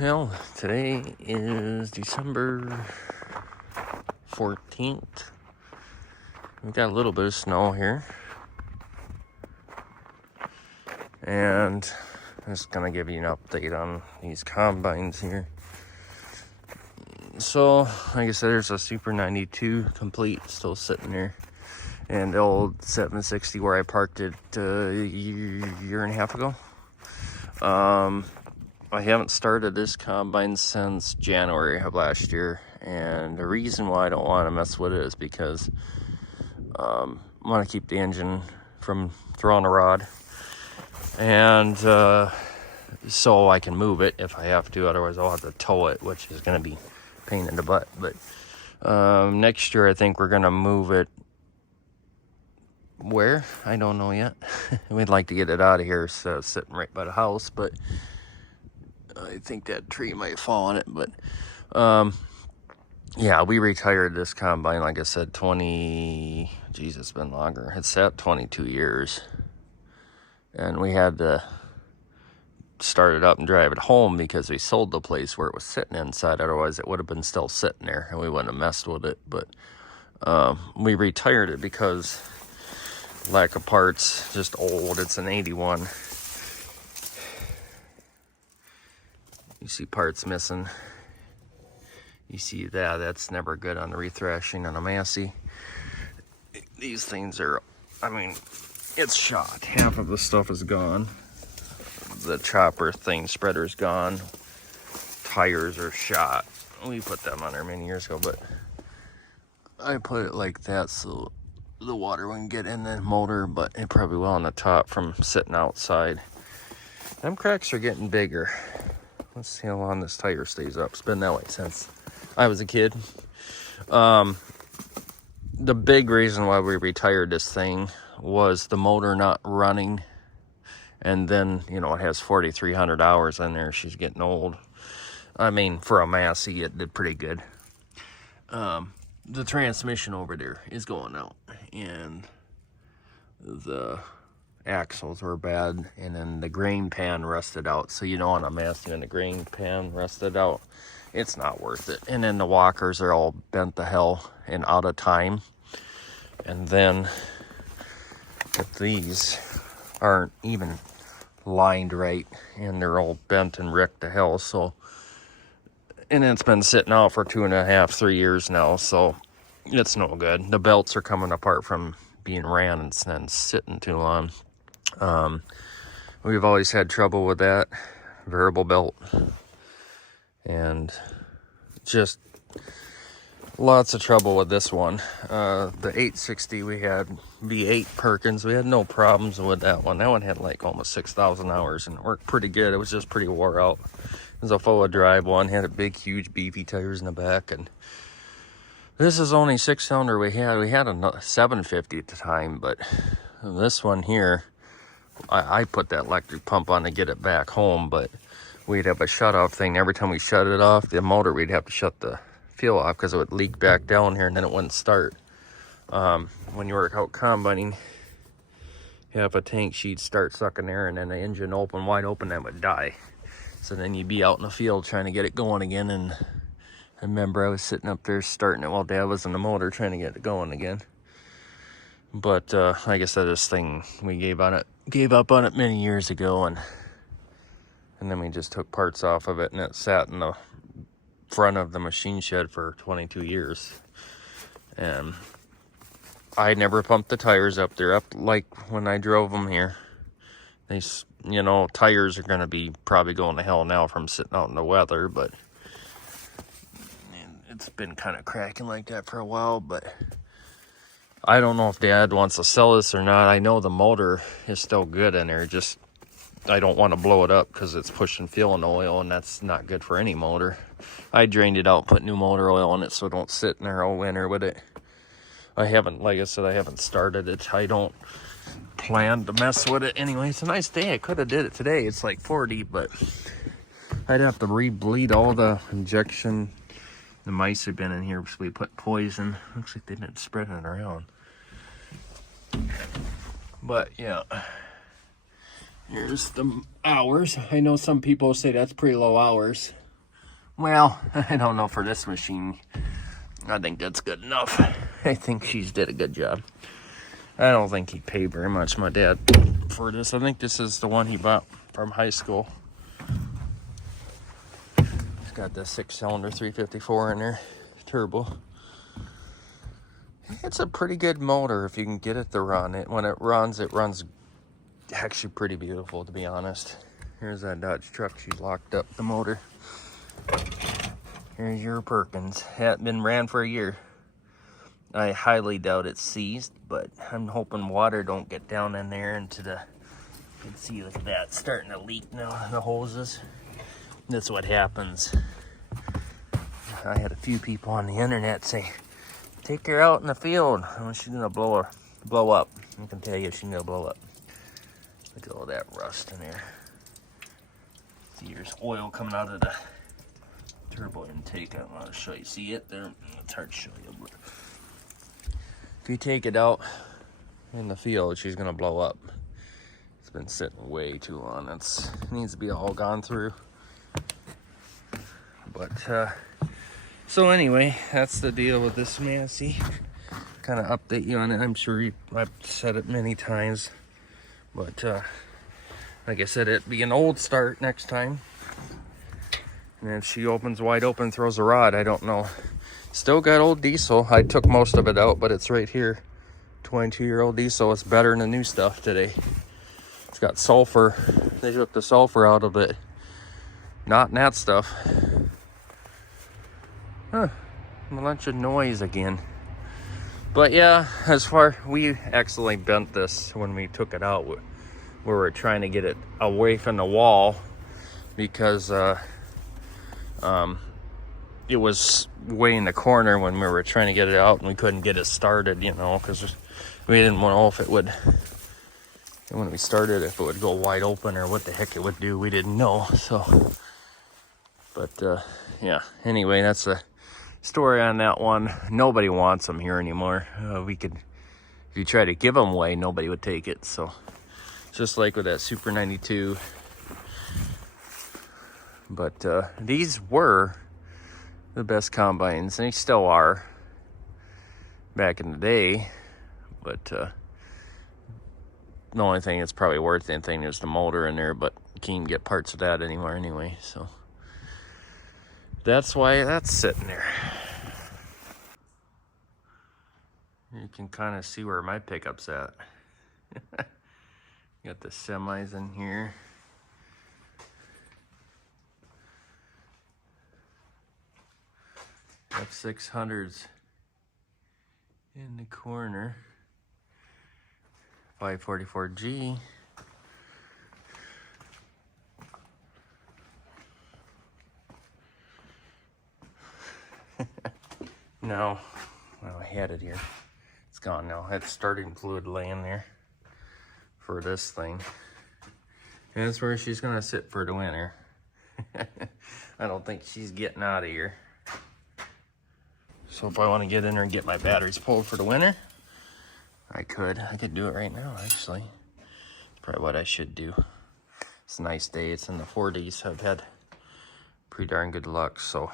Well, today is December 14th. We've got a little bit of snow here. And I'm just going to give you an update on these combines here. So, like I said, there's a Super 92 complete still sitting there. And the old 760 where I parked it a year and a half ago. I haven't started this combine since January of last year, and the reason why I don't want to mess with it is because I want to keep the engine from throwing a rod, and so I can move it if I have to. Otherwise, I'll have to tow it, which is going to be a pain in the butt. But next year, I think we're going to move it. Where? I don't know yet. We'd like to get it out of here, so it's sitting right by the house, but I think that tree might fall on it. But yeah, we retired this combine, like I said, it's been longer. It's sat 22 years, and we had to start it up and drive it home because we sold the place where it was sitting inside. Otherwise, it would have been still sitting there, and we wouldn't have messed with it. But we retired it because lack of parts, just old. It's an 81. You see parts missing. You see that's never good on the rethrashing on a Massey. These things are, it's shot. Half of the stuff is gone. The chopper thing, spreader's gone. Tires are shot. We put them on there many years ago, but I put it like that so the water wouldn't get in the motor, but it probably will on the top from sitting outside. Them cracks are getting bigger. Let's see how long this tire stays up. It's been that way since I was a kid. The big reason why we retired this thing was the motor not running. And then, it has 4,300 hours in there. She's getting old. For a Massey, it did pretty good. The transmission over there is going out. And the axles were bad, and then the grain pan rusted out. So on a Massey, when the grain pan rusted out, it's not worth it. And then the walkers are all bent to hell and out of time. And then if these aren't even lined right, and they're all bent and wrecked to hell. So, and it's been sitting out for 2.5, 3 years now, so it's no good. The belts are coming apart from being ran and sitting too long. We've always had trouble with that variable belt, and just lots of trouble with this one. The 860 we had V8 Perkins, we had no problems with that one. That one had like almost 6,000 hours and it worked pretty good. It was just pretty wore out. It was a full drive one, had a big, huge, beefy tires in the back, and this is only 6-cylinder we had. We had a 750 at the time, but this one here, I put that electric pump on to get it back home, but we'd have a shut-off thing. Every time we shut it off, the motor, we'd have to shut the fuel off because it would leak back down here and then it wouldn't start. When you work out combining, you have a tank sheet start sucking air, and then the engine wide open, that would die. So then you'd be out in the field trying to get it going again, and I remember I was sitting up there starting it while Dad was in the motor trying to get it going again. But like I said, this thing, we gave up on it many years ago, and then we just took parts off of it, and it sat in the front of the machine shed for 22 years. And I never pumped the tires up there, up like when I drove them here. They, tires are going to be probably going to hell now from sitting out in the weather, but it's been kind of cracking like that for a while. But I don't know if Dad wants to sell this or not. I know the motor is still good in there, just I don't want to blow it up because it's pushing fuel and oil, and that's not good for any motor. I drained it out, put new motor oil in it so it don't sit in there all winter with it. Like I said, I haven't started it. I don't plan to mess with it anyway. It's a nice day. I could have did it today. It's like 40, but I'd have to re-bleed all the injection. The mice have been in here because we put poison. Looks like they've been spreading it around. But yeah, here's the hours. I know some people say that's pretty low hours. Well, I don't know for this machine. I think that's good enough. I think she's did a good job. I don't think he paid very much, my dad, for this. I think this is the one he bought from high school. It's got the 6-cylinder 354 in there, turbo. It's a pretty good motor if you can get it to run. When it runs actually pretty beautiful, to be honest. Here's that Dodge truck. She locked up the motor. Here's your Perkins. Hadn't been ran for a year. I highly doubt it's seized, but I'm hoping water don't get down in there into the... You can see, look at that, it's starting to leak now, the hoses. That's what happens. I had a few people on the internet say, take her out in the field. Oh, she's gonna blow up. I can tell you she's gonna blow up. Look at all that rust in there. See, there's oil coming out of the turbo intake. I want to show you. See it there? It's hard to show you, but if you take it out in the field, she's gonna blow up. It's been sitting way too long. It needs to be all gone through. But so anyway, that's the deal with this Massey. Kind of update you on it. I'm sure I've said it many times, but like I said, it'd be an old start next time. And if she opens wide open, throws a rod, I don't know. Still got old diesel. I took most of it out, but it's right here. 22-year-old diesel. It's better than the new stuff today. It's got sulfur. They took the sulfur out of it. Not in that stuff. Huh. A bunch of noise again. But yeah, we actually bent this when we took it out. We were trying to get it away from the wall because it was way in the corner when we were trying to get it out, and we couldn't get it started, you know, because we didn't know if it would, when we started, if it would go wide open or what the heck it would do. We didn't know. So, but yeah, anyway, that's the story on that one. Nobody wants them here anymore. If you try to give them away, nobody would take it. So just like with that Super 92. But these were the best combines. They still are back in the day. But the only thing that's probably worth anything is the motor in there. But you can't get parts of that anymore anyway. So that's why that's sitting there. You can kind of see where my pickup's at. Got the semis in here. F600s in the corner. 544G. No, well, I had it here. It's gone now. I had starting fluid laying there for this thing. And that's where she's gonna sit for the winter. I don't think she's getting out of here. So if I want to get in there and get my batteries pulled for the winter, I could do it right now, actually. Probably what I should do. It's a nice day. It's in the 40s. I've had pretty darn good luck. So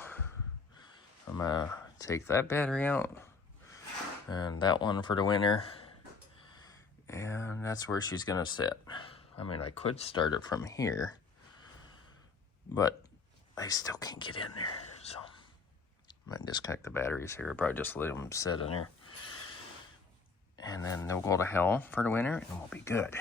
I'm gonna take that battery out and that one for the winter. And that's where she's gonna sit. I mean, I could start it from here, but I still can't get in there. So I might disconnect the batteries here. Probably just let them sit in there. And then they'll go to hell for the winter and we'll be good.